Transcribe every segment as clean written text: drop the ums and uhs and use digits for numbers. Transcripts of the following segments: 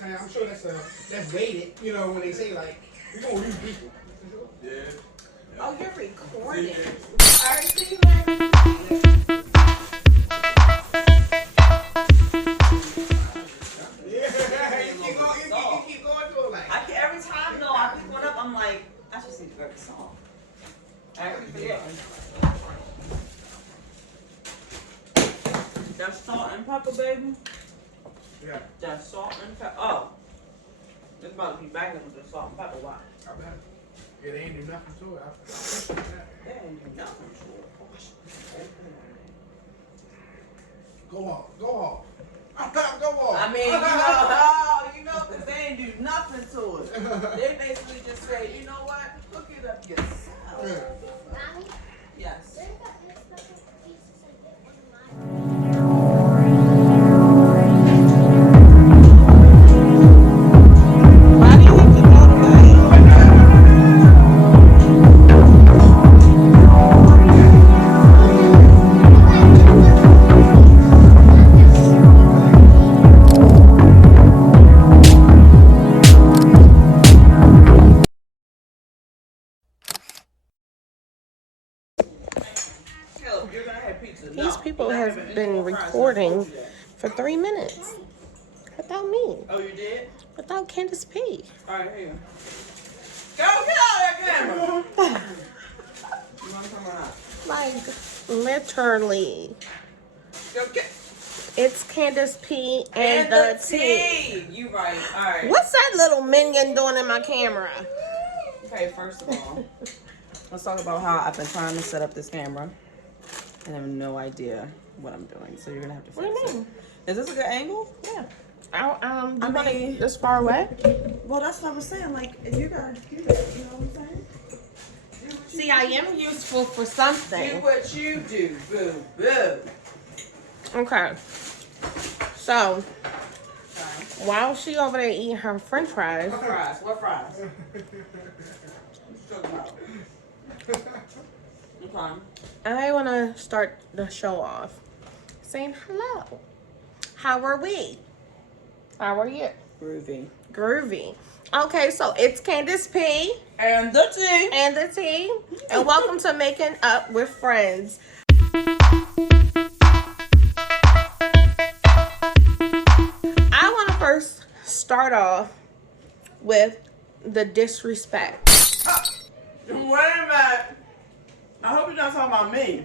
what I'm saying? I'm sure that's weighted, you know, when they say like, we're gonna use people. Yeah. Oh, you're recording. Alright, see you later. You keep going to it like. Every time, no, I pick one up, I'm like, I just need to grab the song. I already forget. That's salt and pepper, baby. Yeah. That's salt and pepper. Oh. It's about to be back with the salt and pepper. Why? I bet. Yeah, they ain't do nothing to it. They ain't do nothing to it. Go off. Go off. Go off. I mean, you know, because they ain't do nothing to it. They basically just say, you know what? Cook it up yourself. Yeah. Yes. These people have been recording for 3 minutes without me. Oh, you did? Without Candace P. Alright, here. Go, get out of that camera! You want to come on out? Like, literally. Go get. It's Candace P and the T. You right. Alright. What's that little minion doing in my camera? Okay, first of all, let's talk about how I've been trying to set up this camera. And I have no idea what I'm doing, so you're gonna have to fix What do you it. mean? Is this a good angle? Yeah. I mean- this far away? Well, that's what I was saying. Like, if you gotta do that, you know what I'm saying? See, I am useful for Do something. what you do, boo, boo. Okay. So, Sorry. while she over there eating her french fries, What fries? What fries? What you talking about? Okay. I want to start the show off saying hello. How are we? How are you? Groovy. Groovy. Okay, so it's Candace P And the T. and the T, and welcome to Making Up with Friends. I want to first start off with the disrespect. Wait a minute. I hope you're not talking about me.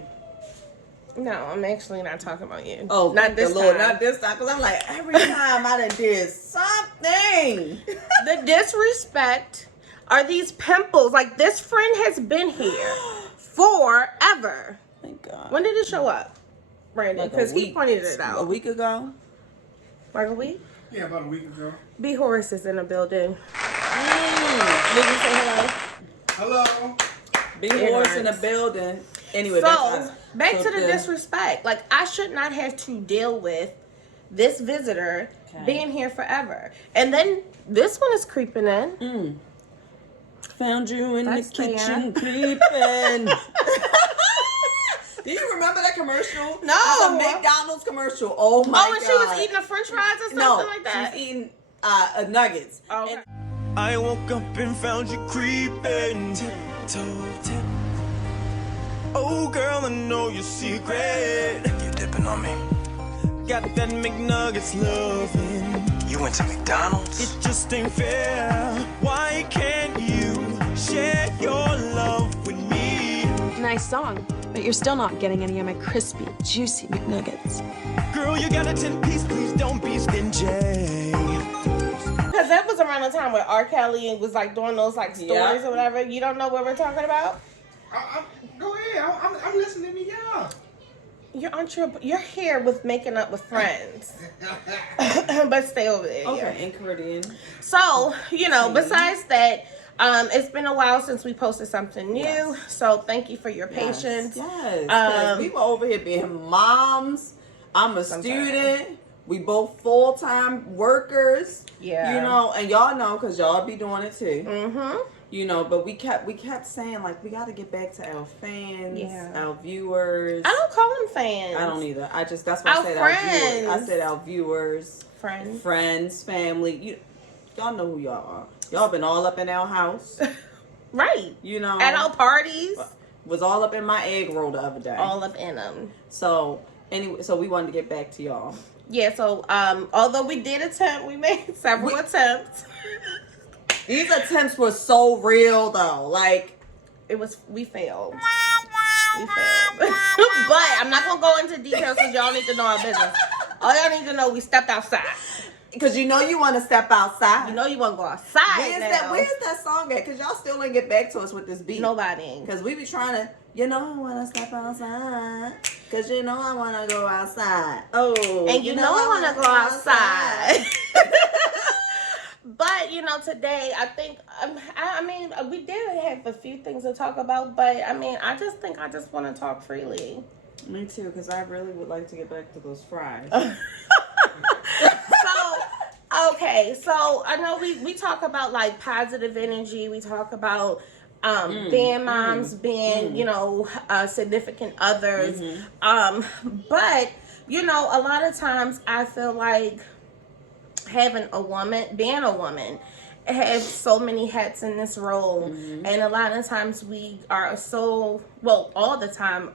No, I'm actually not talking about you. Oh, not this Lord, time. not this time. Because I'm like, every time I done did something. The disrespect are these pimples. Like, this friend has been here forever. Thank God. When did it show up, Brandon? Like a Because he week. pointed it out. A week ago? Like a week? Yeah, about a week ago. B. Horace is in the building. Mm. Did you say hello? Hello. Big horse in the building. Anyway, So, back to the the disrespect. Like, I should not have to deal with this visitor being here forever. And then this one is creeping in. Found you in That's the kitchen creeping. Do you remember that commercial? No. It's a McDonald's commercial. Oh my God. Oh, and she was eating a french fries or something like that? she was eating nuggets. Okay. And I woke up and found you creeping. Tiptoe. Oh girl, I know your secret. You dipping on me. Got that McNuggets loving. You went to McDonald's? It just ain't fair. Why can't you share your love with me? Nice song, but you're still not getting any of my crispy, juicy McNuggets. Girl, you got a 10-piece, please don't be stingy. Because that was around the time where R. Kelly was like doing those like stories Yeah. or whatever. You don't know what we're talking about? Go ahead. I'm listening to y'all. You're here with Making Up with Friends. But stay over there. okay, Yeah. in Caribbean. So, besides that, it's been a while since we posted something new. Yes. So thank you for your patience. Yes. 'Cause we were over here being moms. I'm a Sometimes. student. We both full-time workers. Yeah. And y'all know because y'all be doing it too. Mm-hmm. You know, but we kept saying like we got to get back to our fans, our viewers. I don't call them fans. I don't either. That's why I said friends. our viewers. I said our viewers, friends, family. Y'all know who y'all are. Y'all been all up in our house, right? You know, at our parties. Was all up in my egg roll the other day. All up in them. So anyway, so we wanted to get back to y'all. Yeah. So although we did attempt, we made several attempts. These attempts were so real though. Like we failed. We failed. But I'm not gonna go into details because y'all need to know our business. All y'all need to know, we stepped outside. Because you know you want to step outside. You know you want to go outside. Where's that song at? Because y'all still ain't get back to us with this beat. Nobody. Because we be trying to, you know I want to step outside. Because you know I want to go outside. Oh. And you know I want to go outside. But, you know, today, I think, I mean, we did have a few things to talk about, but, I mean, I just think I just want to talk freely. Me too, because I really would like to get back to those fries. Okay, so I know we talk about, like, positive energy. We talk about being moms, being, you know, significant others. But, you know, a lot of times I feel like being a woman, has so many hats in this role. And a lot of times we are all the time,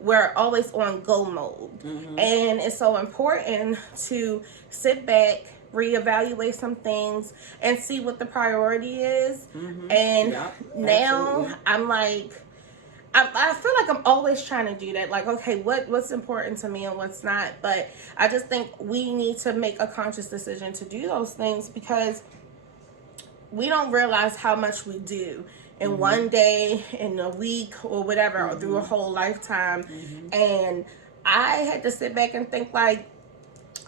we're always on go mode. And it's so important to sit back, reevaluate some things, and see what the priority is. And now absolutely. I'm like, I feel like I'm always trying to do that. Like, okay, what's important to me and what's not. But I just think we need to make a conscious decision to do those things because we don't realize how much we do in one day, in a week, or whatever, or through a whole lifetime. And I had to sit back and think, like,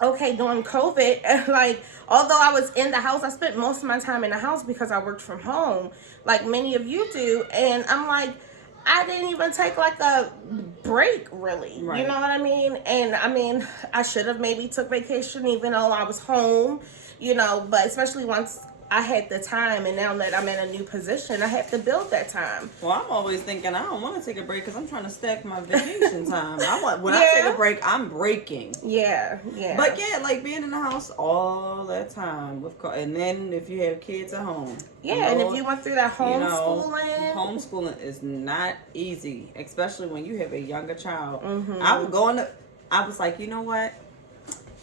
okay, during COVID, like, although I was in the house, I spent most of my time in the house because I worked from home, like many of you do. And I'm like, I didn't even take like a break, really. Right. You know what I mean? And I mean, I should have maybe took vacation even though I was home, you know, but especially once I had the time, and now that I'm in a new position, I have to build that time. Well, I'm always thinking I don't want to take a break because I'm trying to stack my vacation time. When I take a break, I'm breaking. Yeah. But yeah, like being in the house all that time and then if you have kids at home. Yeah, and if you went through that homeschooling. You know, homeschooling is not easy, especially when you have a younger child. I was like, you know what?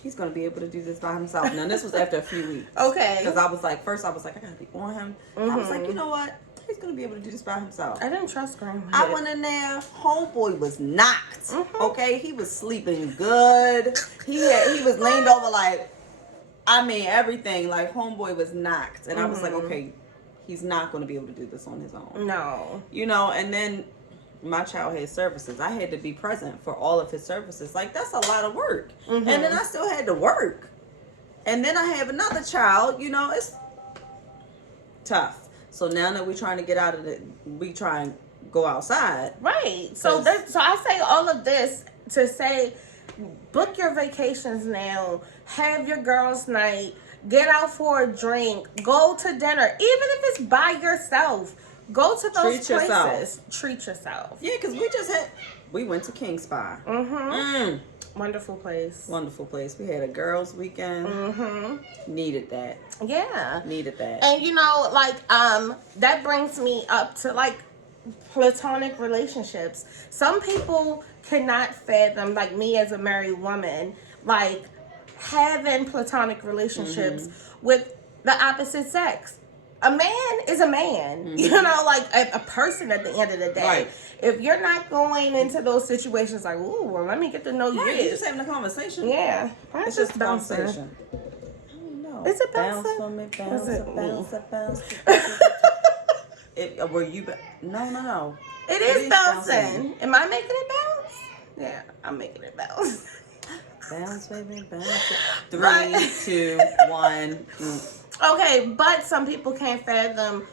He's going to be able to do this by himself. Now, this was after a few weeks. Okay. Because I was like, I got to be on him. I was like, you know what? He's going to be able to do this by himself. I didn't trust Grandma. I went in there. Homeboy was knocked. Okay? He was sleeping good. He was leaned over like, I mean, everything. Like, homeboy was knocked. And I was like, okay, he's not going to be able to do this on his own. No. You know, and then my child had services. I had to be present for all of his services. Like, that's a lot of work. And then I still had to work. And then I have another child. You know, it's tough. So now that we're trying to get out of it, we try and go outside. Right. So I say all of this to say, book your vacations now. Have your girls' night. Get out for a drink. Go to dinner. Even if it's by yourself. Go to those places. Treat yourself. Yeah, because we went to King Spa. Wonderful place. Wonderful place. We had a girls' weekend. Needed that. Yeah. Needed that. And you know, like, that brings me up to like platonic relationships. Some people cannot fathom, like me as a married woman, like having platonic relationships with the opposite sex. A man is a man, you know, like a person at the end of the day. Right. If you're not going into those situations like, ooh, well, let me get to know you. You're just having a conversation. Yeah. It's just a conversation. I don't know. Is it bouncing? Bounce for me, bounce. Were you? No. It is bouncing. Am I making it bounce? Yeah, I'm making it bounce. Bounce, baby, bounce. 3, Right. 2, 1. Okay, but some people can't fathom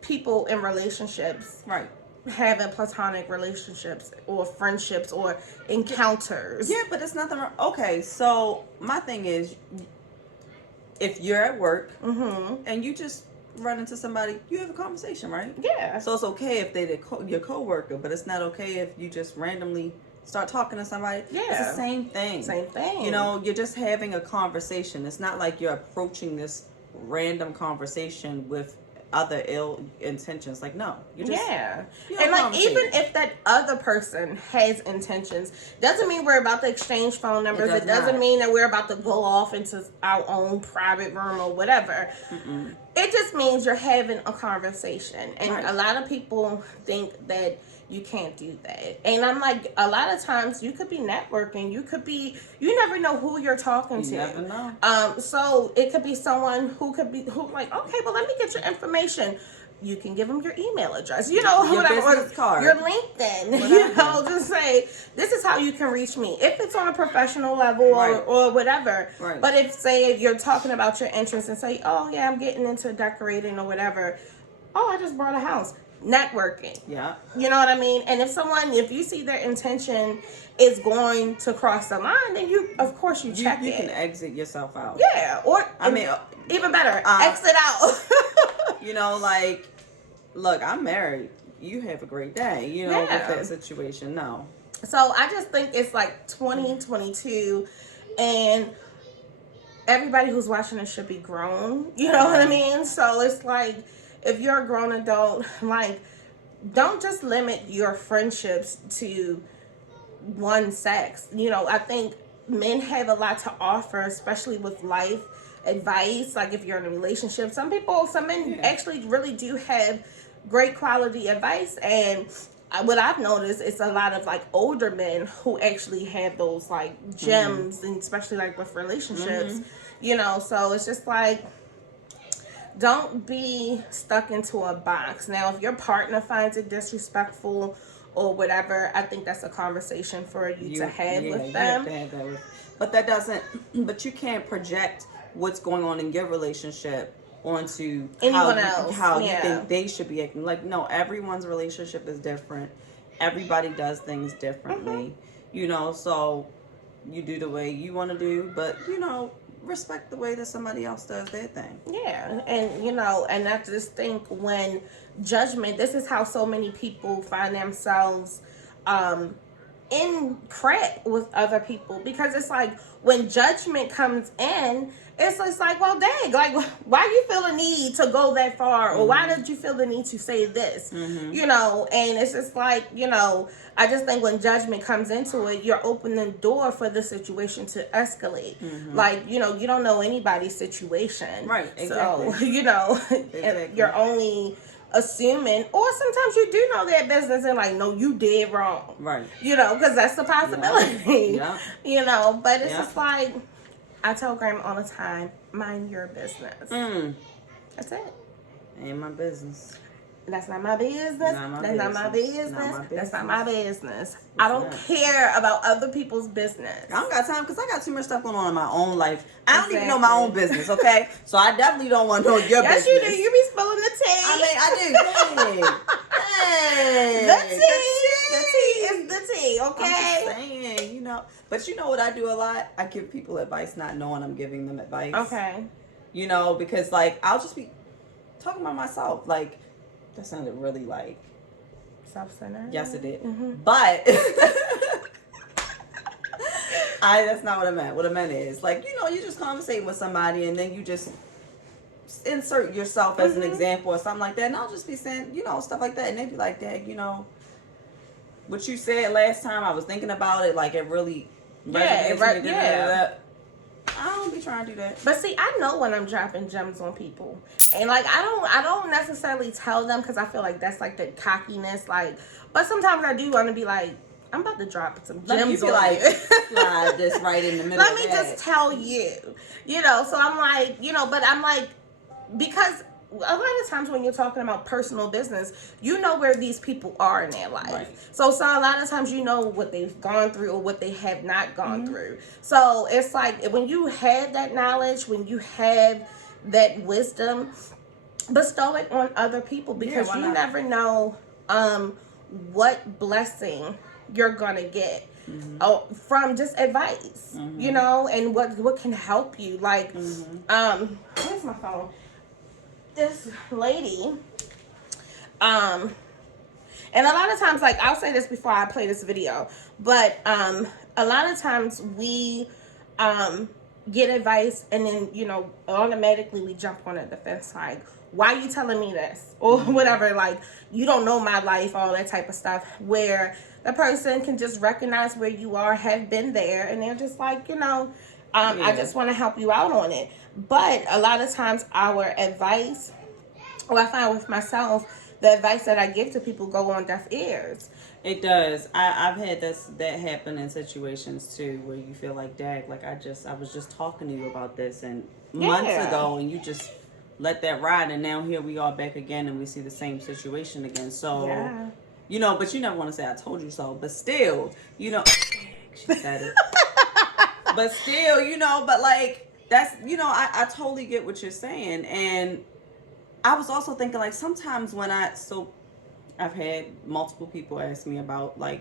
people in relationships. Right. Having platonic relationships or friendships or encounters. Yeah, but it's nothing wrong. Okay, so my thing is, if you're at work and you just run into somebody, you have a conversation, right? Yeah. So it's okay if they're your coworker, but it's not okay if you just randomly start talking to somebody. It's Yeah. the same thing. Same thing. You know, you're just having a conversation. It's not like you're approaching this random conversation with other ill intentions. Like, no, you just you and like, conversate. even if that other person has intentions, doesn't mean we're about to exchange phone numbers. It doesn't mean that we're about to go off into our own private room or whatever. It just means you're having a conversation, and a lot of people think that you can't do that. And I'm like, a lot of times you could be networking, you never know who you're talking to. You never know. So it could be someone who like, okay, well, let me get your information. You can give them your email address, your whatever, business card, your LinkedIn, just say, this is how you can reach me. If it's on a professional level or whatever. Right. But if you're talking about your interests and say, oh yeah, I'm getting into decorating or whatever. Oh, I just bought a house. Networking. Yeah. You know what I mean? And if you see their intention is going to cross the line, then of course you check it. You can exit yourself out. Yeah. Or, even better, exit out. You know, like, look, I'm married. You have a great day, with that situation. No. So I just think it's like 2022 and everybody who's watching this should be grown. You know what I mean? So it's like, if you're a grown adult, like, don't just limit your friendships to one sex. I think men have a lot to offer, especially with life advice. Like, if you're in a relationship, some men actually really do have great quality advice. And what I've noticed is a lot of like older men who actually have those like gems, and especially like with relationships, so it's just like, don't be stuck into a box. Now, if your partner finds it disrespectful or whatever, I think that's a conversation for you to have with them. Have to have that but you can't project what's going on in your relationship onto anyone else. How you think they should be acting. Like, no, everyone's relationship is different. Everybody does things differently. So you do the way you want to do, but respect the way that somebody else does their thing. Yeah, and I just think when judgment, this is how so many people find themselves in crack with other people, because it's like when judgment comes in, it's just like, well, dang, like, why you feel the need to go that far, or why did you feel the need to say this, and it's just like, I just think when judgment comes into it, you're opening the door for the situation to escalate. Like, you don't know anybody's situation, right? Exactly. So you're only assuming, or sometimes you do know their business and like, no, you did wrong, right? Because that's the possibility. Yeah. But it's just like, I tell Graham all the time, mind your business. That's it. Ain't my business. That's not my business. That's not my business. That's not my business. It's I don't not. care about other people's business. I don't got time because I got too much stuff going on in my own life. I don't even know my own business, okay? So I definitely don't want to know your yes, business. Yes, you do. You be spilling the tea. I mean, I do. Hey. The tea is the tea, okay? I'm just saying, But you know what I do a lot? I give people advice not knowing I'm giving them advice. Okay. Because, like, I'll just be talking about myself. Like, that sounded really, like... self-centered? Yes, it did. But... that's not what I meant. What I meant is, like, you just conversate with somebody and then you just insert yourself as an example or something like that. And I'll just be saying, stuff like that. And they'd be like, Dad, what you said last time, I was thinking about it. Like, it really resonated with me. I don't be trying to do that. But see, I know when I'm dropping gems on people. And, like, I don't necessarily tell them because I feel like that's, like, the cockiness. Like, but sometimes I do want to be like, I'm about to drop some gems on like, slide this right in the middle. Let me just tell you. So I'm like, but I'm like, because a lot of times when you're talking about personal business, you know where these people are in their life. Right. So a lot of times you know what they've gone through or what they have not gone through. So it's like when you have that knowledge, when you have that wisdom, bestow it on other people, because you never know what blessing you're gonna get from just advice, and what can help you. Like, where's my phone? this lady, and a lot of times, like, I'll say this before I play this video, but a lot of times we get advice and then, you know, automatically we jump on a defense, like, why are you telling me this? Or whatever, like, you don't know my life, all that type of stuff, where the person can just recognize where you are, have been there, and they're just like, you know, I just want to help you out on it. But a lot of times our advice, or I find with myself, the advice that I give to people go on deaf ears. It does. I've had that happen in situations too, where you feel like, dag, like I was just talking to you about this and months ago, and you just let that ride, and now here we are back again, and we see the same situation again. So, you know, but you never want to say I told you so, but still, you know, she said it. But still, you know, but like that's, you know, I totally get what you're saying, and I was also thinking, like, sometimes when I've had multiple people ask me about, like,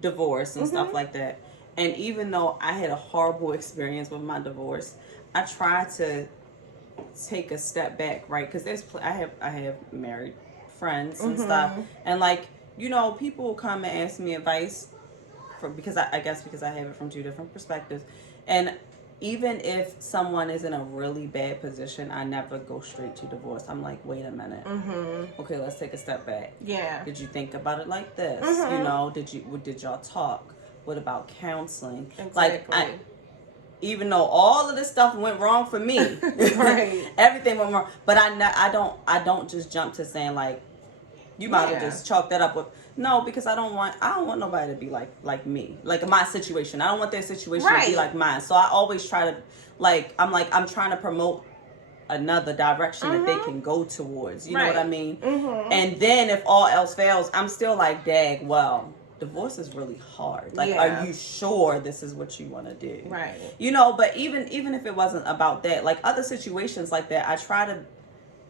divorce and stuff like that. And even though I had a horrible experience with my divorce, I try to take a step back, right? Because I have married friends and stuff. And, like, you know, people will come and ask me advice because I guess because I have it from two different perspectives. And even if someone is in a really bad position, I never go straight to divorce. I'm like, wait a minute. Okay, let's take a step back. Yeah. Did you think about it like this? You know, did y'all talk? What about counseling? Exactly. Like, even though all of this stuff went wrong for me, right? Everything went wrong. But I don't just jump to saying, like, you might have just chalked that up with. No, because I don't want nobody to be like me, like my situation. I don't want their situation to be like mine. So I always try to, I'm trying to promote another direction that they can go towards. You know what I mean? And then if all else fails, I'm still like, dag, well, divorce is really hard. Like, are you sure this is what you want to do? Right. You know, but even if it wasn't about that, like other situations like that, I try to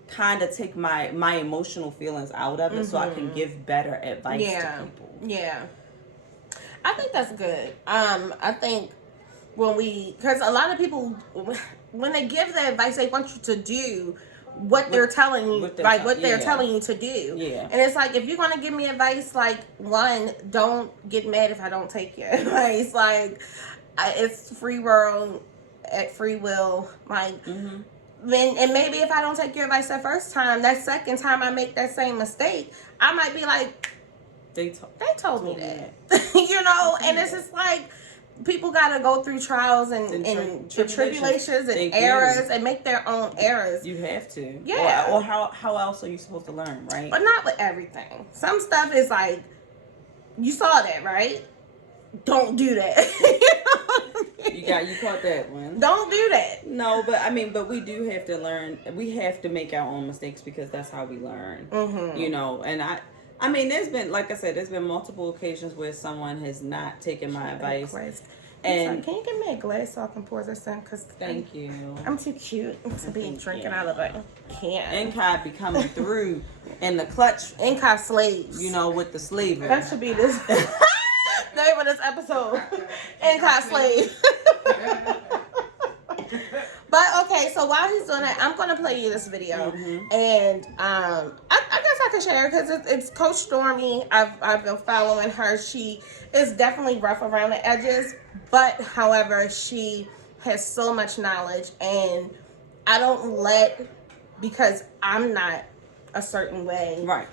kind of take my emotional feelings out of it so I can give better advice to people. Yeah. I think that's good. I think because a lot of people, when they give the advice, they want you to do what they're telling you, what they're telling you to do. Yeah. And it's like, if you're going to give me advice, like, one, don't get mad if I don't take your advice. Like, it's free world at free will. Like, and maybe if I don't take your advice that first time, that second time I make that same mistake, I might be like, they told me that. You know? And it's just like, people got to go through trials and tribulations and errors and make their own errors. You have to. Yeah. Or how else are you supposed to learn, right? But not with everything. Some stuff is like, you saw that, right? Don't do that. You caught that one. Don't do that. No, but we do have to learn. We have to make our own mistakes because that's how we learn. You know, and I mean, there's been, like I said, there's been multiple occasions where someone has not taken my advice. And can you give me a glass so I can pour this in? Cause thank you. I'm too cute to be drinking out of a can. Nkai be coming through in the clutch. Nkai slaves. You know, with the slavery. That should be this name of this episode. Nkai slave. But okay, so while he's doing that, I'm gonna play you this video, and I guess I can share it because it's Coach Stormy. I've been following her. She is definitely rough around the edges, but however, she has so much knowledge, and I don't because I'm not a certain way. Right.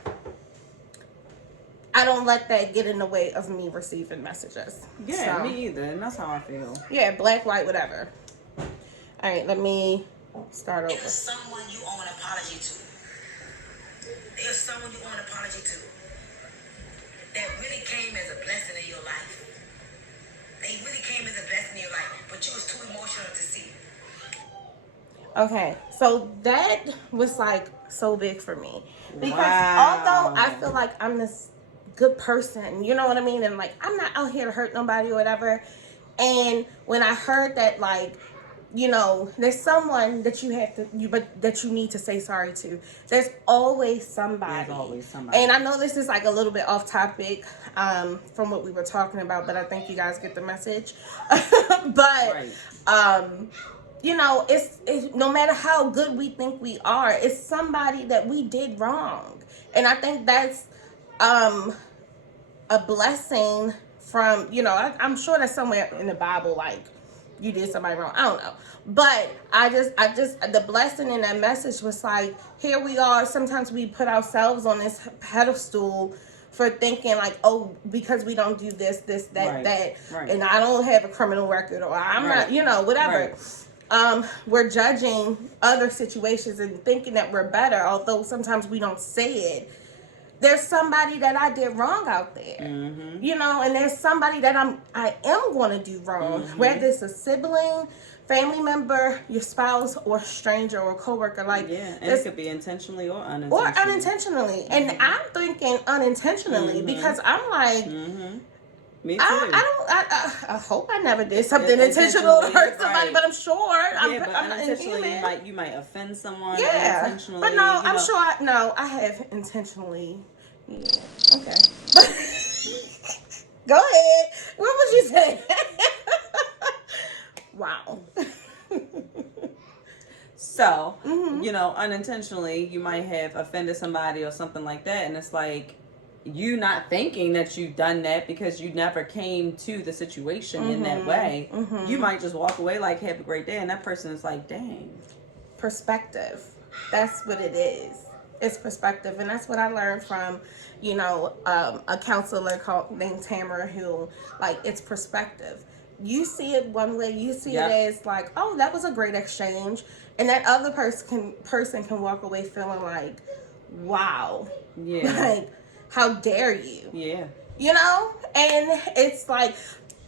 I don't let that get in the way of me receiving messages. Yeah, me either, and that's how I feel. Yeah, black, white, whatever. All right, let me start over. There's someone you owe an apology to. There's someone you owe an apology to that really came as a blessing in your life. They really came as a blessing in your life, but you was too emotional to see. Okay, so that was like so big for me because although I feel like I'm this good person, you know what I mean, and like I'm not out here to hurt nobody or whatever, and when I heard that, like, you know, there's someone that that you need to say sorry to. There's always somebody. There's always somebody. And I know this is like a little bit off topic from what we were talking about, but I think you guys get the message. But you know, it's no matter how good we think we are, it's somebody that we did wrong. And I think that's a blessing from, you know, I'm sure that's somewhere in the Bible, like, you did somebody wrong. I don't know. But I just, the blessing in that message was like, here we are. Sometimes we put ourselves on this pedestal for thinking like, oh, because we don't do this, that, that, and I don't have a criminal record, or I'm not, you know, whatever. We're judging other situations and thinking that we're better, although sometimes we don't say it. There's somebody that I did wrong out there, you know, and there's somebody that I am going to do wrong, whether it's a sibling, family member, your spouse, or stranger or coworker. Like, and it could be intentionally or unintentionally. And I'm thinking unintentionally because I'm like, me too. I hope I never did something intentional to hurt somebody, but I'm sure. But unintentionally, you might offend someone. Yeah, Unintentionally, but no, I'm sure. I have intentionally. Yeah. Okay. Go ahead. What would you say? Wow. So, you know, unintentionally, you might have offended somebody or something like that, and it's like, you not thinking that you've done that because you never came to the situation in that way. You might just walk away like, have a great day, and that person is like, dang. Perspective. That's what it is. It's perspective. And that's what I learned from, you know, a counselor named Tamara, who, like, it's perspective. You see it one way, you see it as like, oh, that was a great exchange, and that other person can walk away feeling like, wow, like, how dare you? Yeah. You know? And it's like,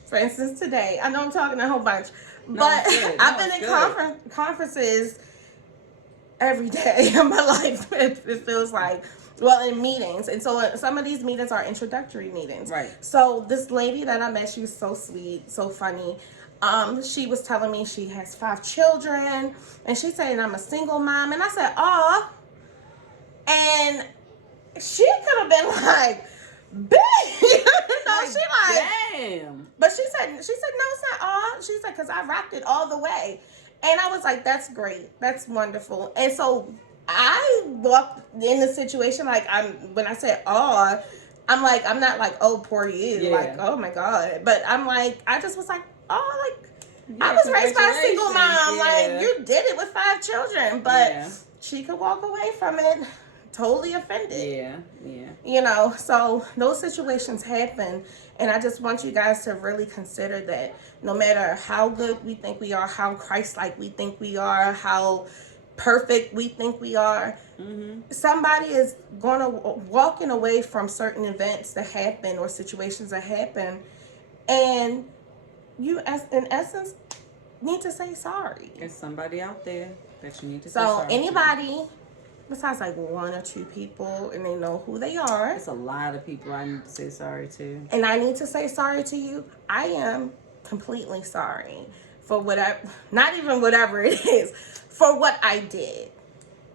for instance, today, I know I'm talking a whole bunch, but I've been in conferences every day of my life. It feels like, well, in meetings. And so some of these meetings are introductory meetings. Right. So this lady that I met, she was so sweet, so funny. She was telling me she has 5 children, and she's saying I'm a single mom. And I said, aw. And she could have been like, bitch, you know, she like, damn. But she said, no, it's not all. She said, because I rocked it all the way. And I was like, that's great. That's wonderful. And so I walked in the situation like, when I said, oh, I'm like, I'm not like, oh, poor you. Like, oh my God. But I'm like, I just was like, oh, like, I was raised by a single mom. Like, you did it with 5 children. But she could walk away from it totally offended. You know, so those situations happen, and I just want you guys to really consider that no matter how good we think we are, how Christ-like we think we are, how perfect we think we are, somebody is going to walking away from certain events that happen or situations that happen, and you, in essence, need to say sorry. There's somebody out there that you need to say sorry to. So anybody besides like 1 or 2 people, and they know who they are. It's a lot of people I need to say sorry to. And I need to say sorry to you. I am completely sorry for whatever, not even whatever it is, for what I did.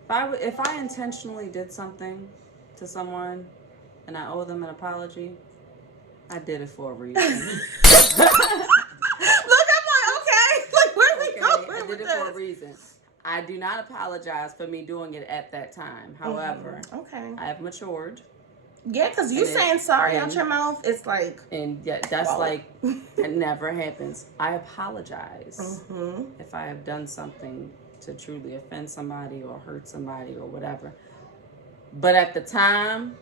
If I intentionally did something to someone and I owe them an apology, I did it for a reason. Look, I'm like, okay, like, where we going with this? I did it for a reason. I do not apologize for me doing it at that time. However, I have matured. Yeah, because you saying sorry out your mouth, it's like... And yeah, that's like, it never happens. I apologize if I have done something to truly offend somebody or hurt somebody or whatever. But at the time,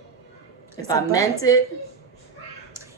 if I meant it...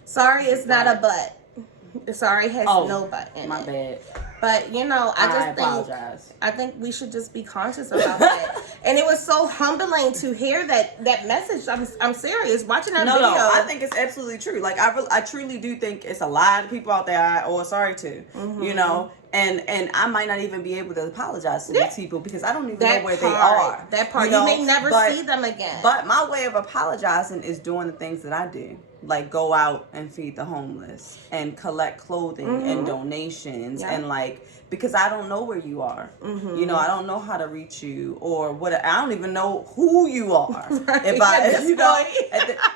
Sorry is not a but. Sorry has no but in it. My bad. But, you know, I think we should just be conscious about that. And it was so humbling to hear that message. I'm serious. Watching that video. No, I think it's absolutely true. Like, I truly do think it's a lot of people out there I owe sorry to, you know. And I might not even be able to apologize to these people because I don't even know where they are. That part. You may never see them again. But my way of apologizing is doing the things that I do. Like, go out and feed the homeless and collect clothing and donations and like, because I don't know where you are. You know, I don't know how to reach you or what. I don't even know who you are. If I, you know,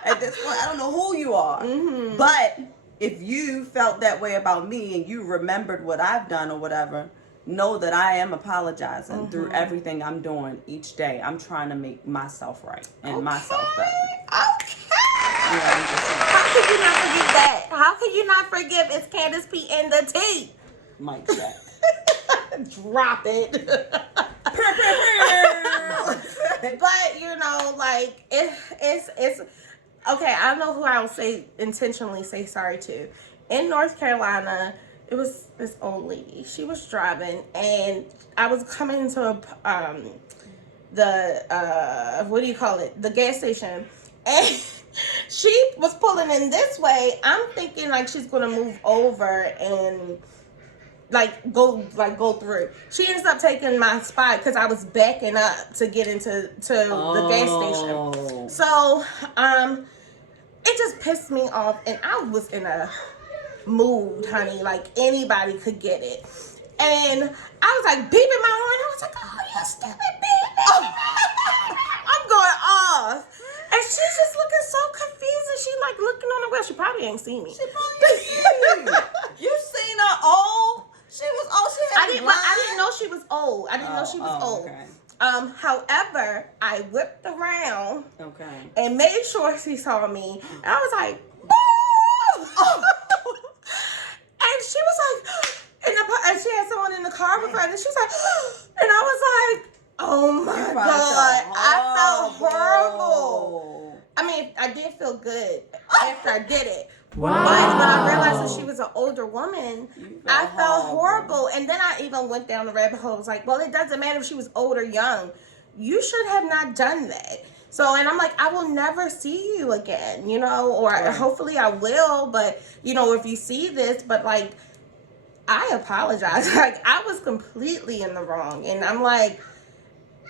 at this point, I don't know who you are. But if you felt that way about me and you remembered what I've done or whatever, know that I am apologizing through everything I'm doing each day. I'm trying to make myself right and myself better. Okay. Yeah, I'm just How could you not forgive that? How could you not forgive It's Candace P and the T? mic check. Drop it. But you know, like it's okay. I don't know who I will intentionally say sorry to. In North Carolina, it was this old lady. She was driving, and I was coming into the what do you call it? The gas station, and she was pulling in this way. I'm thinking like she's gonna move over and go through. She ends up taking my spot because I was backing up to get into the gas station. So it just pissed me off, and I was in a mood, honey. Like anybody could get it. And I was like beeping my horn. I was like, oh, you stupid beep. I'm going off. And she's just looking so confused, and she like looking on the wheel. She probably ain't seen me. She probably didn't see you. You seen her old? She was old. She had I didn't know she was old. I didn't know she was old. Okay. However, I whipped around Okay. and made sure she saw me. And I was like, boo! And she was like, and she had someone in the car with her, and she was like, and I was like, oh my God. I felt horrible. I mean, I did feel good after I did it. Wow. But when I realized that she was an older woman, I felt horrible. And then I even went down the rabbit hole. I was like, well, it doesn't matter if she was old or young. You should have not done that. So, and I'm like, I will never see you again, you know, or hopefully I will. But, you know, if you see this, but like, I apologize. Like, I was completely in the wrong. And I'm like,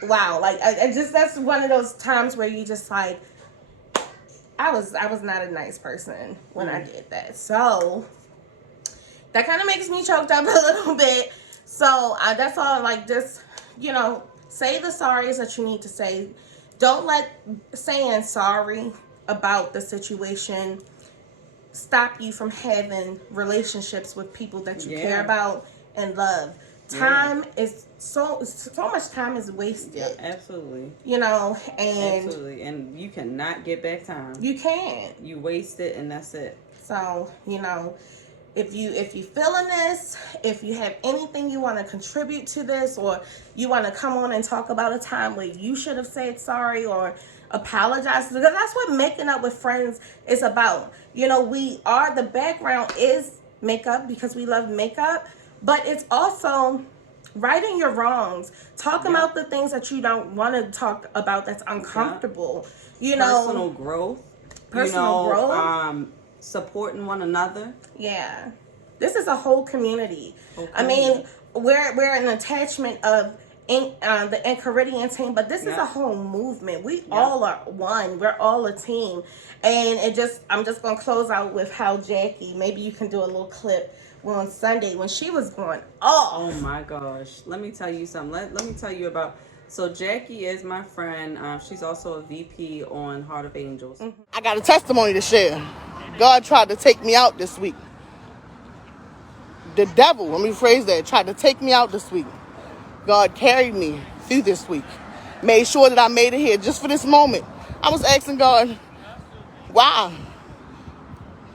wow. Like, I just, that's one of those times where you just like, I was not a nice person when I did that. So that kind of makes me choked up a little bit. So that's all. Like, just, you know, say the sorries that you need to say. Don't let saying sorry about the situation stop you from having relationships with people that you care about and love. Time is so much time is wasted. Yeah, absolutely. You know, and absolutely, and you cannot get back time. You can't. You waste it, and that's it. So, you know, if you feeling this, if you have anything you want to contribute to this, or you want to come on and talk about a time where you should have said sorry or apologize, because that's what making up with friends is about. You know, the background is makeup because we love makeup. But it's also righting your wrongs, talking about the things that you don't want to talk about that's uncomfortable. You know, personal growth. Supporting one another. Yeah, this is a whole community. Okay. I mean, we're an attachment of the Enchiridion team, but this is a whole movement. We all are one. We're all a team, and I'm just gonna close out with how Jackie. Maybe you can do a little clip. Well, on Sunday when she was going off. Oh my gosh. Let me tell you something. Let me tell you about. So Jackie is my friend. She's also a VP on Heart of Angels. Mm-hmm. I got a testimony to share. God tried to take me out this week. The devil, let me phrase that, tried to take me out this week. God carried me through this week. Made sure that I made it here just for this moment. I was asking God, why?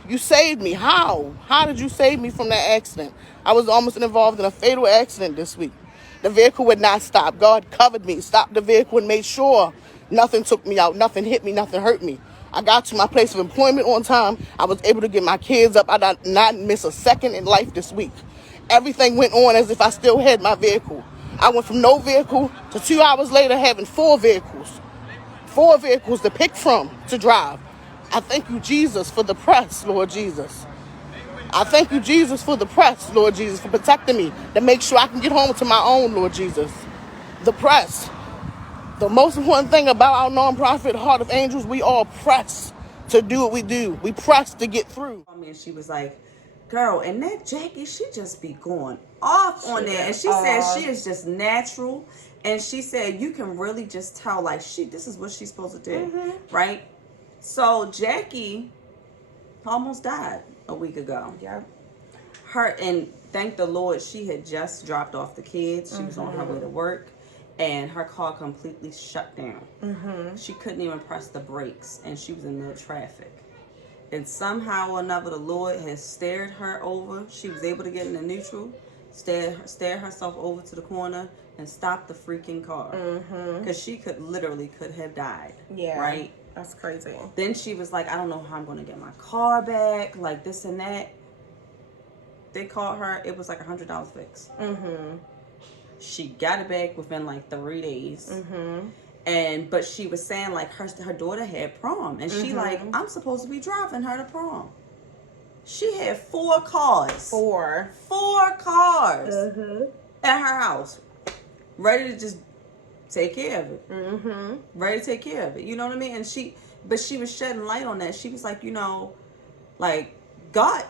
You saved me. How? How did you save me from that accident? I was almost involved in a fatal accident this week. The vehicle would not stop. God covered me, stopped the vehicle, and made sure nothing took me out, nothing hit me, nothing hurt me. I got to my place of employment on time. I was able to get my kids up. I did not miss a second in life this week. Everything went on as if I still had my vehicle. I went from no vehicle to 2 hours later having 4 vehicles. 4 vehicles to pick from, to drive. I thank you, Jesus, for the press, Lord Jesus. I thank you, Jesus, for the press, Lord Jesus, for protecting me, to make sure I can get home to my own, Lord Jesus. The press. The most important thing about our nonprofit, Heart of Angels, we all press to do what we do. We press to get through. And she was like, girl, and that Jackie, she just be going off on there. And she said she is just natural. And she said you can really just tell, like, this is what she's supposed to do, right? So Jackie almost died a week ago. Yeah. And thank the Lord, she had just dropped off the kids. She was on her way to work, and her car completely shut down. She couldn't even press the brakes, and she was in the traffic. And somehow or another, the Lord has steered her over. She was able to get into neutral, stare herself over to the corner, and stop the freaking car. Because she could have died. Yeah. Right? That's crazy. Then she was like, I don't know how I'm going to get my car back, like this and that. They called her. It was like $100 fix. She got it back within like 3 days. But she was saying like her daughter had prom, and she like, I'm supposed to be driving her to prom. She had 4 cars. 4 cars at her house, ready to just take care of it. Ready to take care of it. You know what I mean? And she was shedding light on that. She was like, you know, like, God,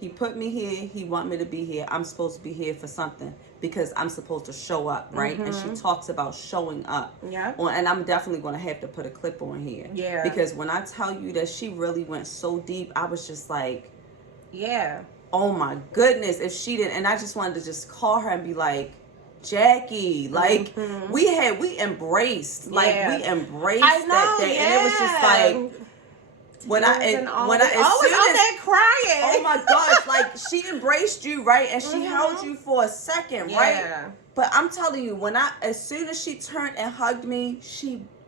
He put me here. He want me to be here. I'm supposed to be here for something, because I'm supposed to show up, right? And she talks about showing up. Yeah. And I'm definitely going to have to put a clip on here. Yeah. Because when I tell you that she really went so deep, I was just like, yeah. Oh my goodness, if she didn't. And I just wanted to just call her and be like, Jackie, like, we embraced, like, we embraced that day. And it was just like, when I as always soon out as, there crying. oh my gosh, like, she embraced you, right? And she held you for a second, right? But I'm telling you, as soon as she turned and hugged me,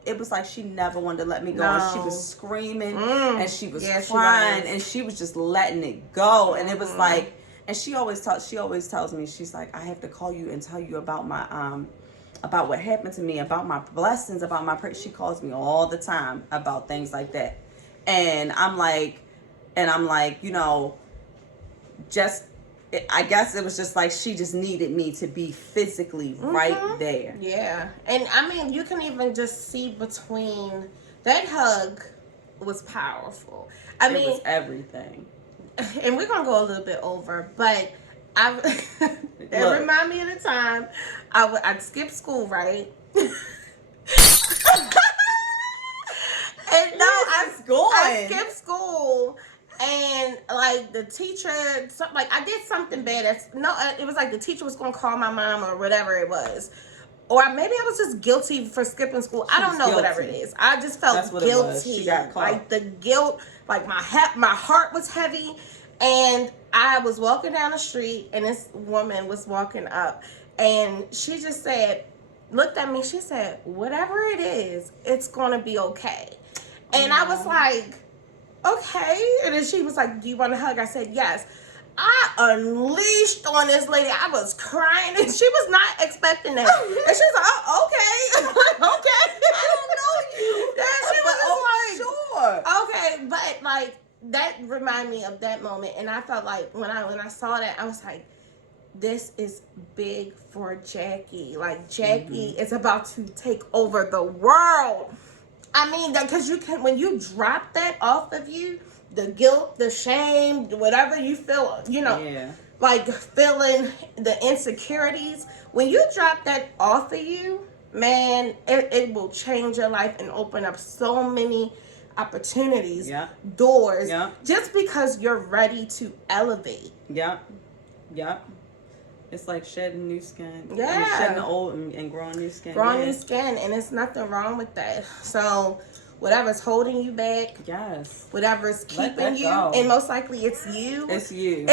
it was like she never wanted to let me go. No. And she was screaming and she was crying and she was just letting it go. And it was like, and she always tells me, she's like, I have to call you and tell you about my about what happened to me, about my blessings, about my prayer. She calls me all the time about things like that. And I'm like, you know, I guess it was just like she just needed me to be physically right there. Yeah. And I mean, you can even just see between that hug was powerful. It was everything. And we're going to go a little bit over, but it remind me of the time I'd skip school, right? And no, I skipped school, and like the teacher, like I did something bad. It was like the teacher was gonna call my mom or whatever it was, or maybe I was just guilty for skipping school. I don't know, whatever it is. I just felt guilty. She got caught. Like the guilt, like my heart was heavy, and I was walking down the street, and this woman was walking up, and she just looked at me. She said, "Whatever it is, it's gonna be okay." And I was like, okay. And then she was like, do you want a hug? I said, yes. I unleashed on this lady. I was crying, and she was not expecting that. And she was like, oh, okay. Okay. I don't know you. Then she was sure. Okay. But like, that reminded me of that moment. And I felt like when I saw that, I was like, this is big for Jackie. Like, Jackie is about to take over the world. I mean, because when you drop that off of you, the guilt, the shame, whatever you feel, you know, like feeling the insecurities, when you drop that off of you, man, it will change your life and open up so many opportunities, doors, just because you're ready to elevate. It's like shedding new skin. Yeah. And shedding the old and growing new skin. Growing new skin, and there's nothing wrong with that. So, whatever's holding you back. Yes. Whatever's keeping you. Go. And most likely it's you. It's you.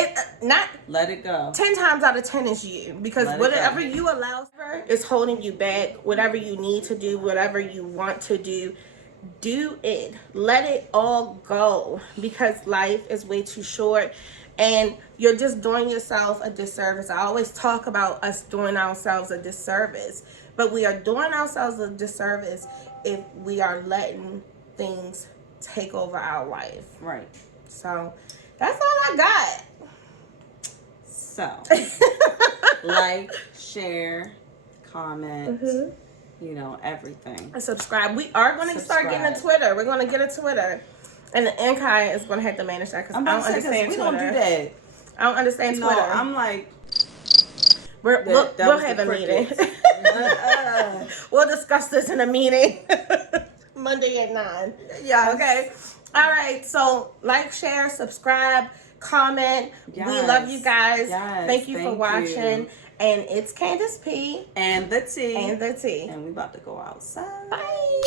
Let it go. 10 times out of 10 is you. Because whatever you allow for is holding you back. Whatever you need to do, whatever you want to do it. Let it all go. Because life is way too short. And you're just doing yourself a disservice. I always talk about us doing ourselves a disservice. But we are doing ourselves a disservice if we are letting things take over our life. Right. So, that's all I got. So, like, share, comment, you know, everything. And subscribe. We are going to start getting a Twitter. We're going to get a Twitter. And the Ankai is going to have to manage that because I don't understand Twitter. We don't do that. I don't understand Twitter. I'm like, we'll have a meeting. We'll discuss this in a meeting Monday at 9. Yeah. Okay. All right. So like, share, subscribe. comment. We love you guys. Yes, thank you for watching. you. And it's Candace P. And the T. And the T. And we about to go outside. Bye.